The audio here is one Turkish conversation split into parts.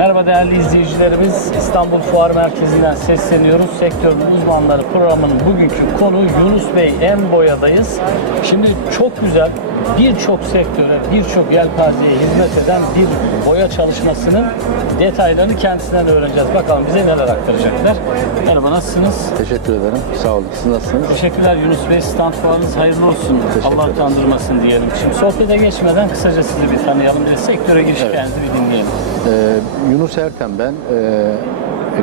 Merhaba değerli izleyicilerimiz. İstanbul Fuar Merkezi'nden sesleniyoruz. Sektörün uzmanları programının bugünkü konu Yunus Bey Emboya'dayız. Şimdi çok güzel birçok sektöre, birçok yelpazeye hizmet eden bir boya çalışmasının detaylarını kendisinden öğreneceğiz. Bakalım bize neler aktaracaklar. Merhaba nasılsınız? Teşekkür ederim. Sağ olun. Siz nasılsınız? Teşekkürler Yunus Bey. Stand fuarınız hayırlı olsun. Teşekkür Allah ederim. utandırmasın diyelim. Şimdi sohbete geçmeden kısaca sizi bir tanıyalım. Bir sektöre giriş Evet. bir dinleyelim. Ee, Yunus Ertem ben. Ee,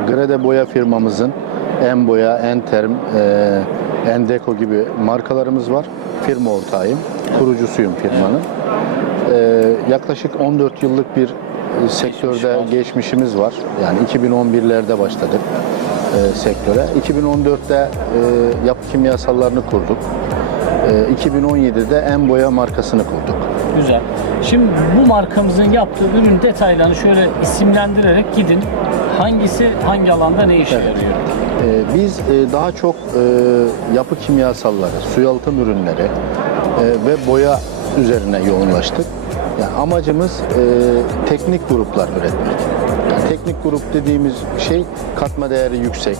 Grede Boya firmamızın Enboya, Enterm, e, Endeko gibi markalarımız var. Firma ortağıyım. Kurucusuyum firmanın. Ee, yaklaşık 14 yıllık bir sektörde geçmişimiz var. Yani 2011'lerde başladık e, sektöre. 2014'te e, yapı kimyasallarını kurduk. E, 2017'de Enboya markasını kurduk. Güzel. Şimdi bu markamızın yaptığı ürün detaylarını şöyle isimlendirerek gidin. Hangisi hangi alanda ne işe Evet. yarıyor? Ee, Biz e, daha çok e, yapı kimyasalları, su yalıtım ürünleri e, ve boya üzerine yoğunlaştık. Yani amacımız e, teknik gruplar üretmek. Teknik grup dediğimiz şey katma değeri yüksek.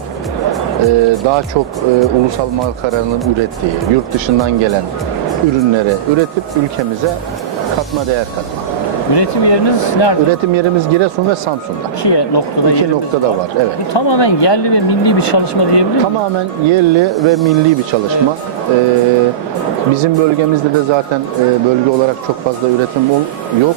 e, Daha çok e, ulusal markaların ürettiği, yurt dışından gelen ürünleri üretip ülkemize katma değer katmak. Üretim yeriniz nerede? Üretim yerimiz Giresun ve Samsun'da. İki noktada İki noktada var, evet. Bu tamamen yerli ve milli bir çalışma diyebilir miyiz? Tamamen yerli ve milli bir çalışma. Ee, bizim bölgemizde de zaten e, bölge olarak çok fazla üretim yok.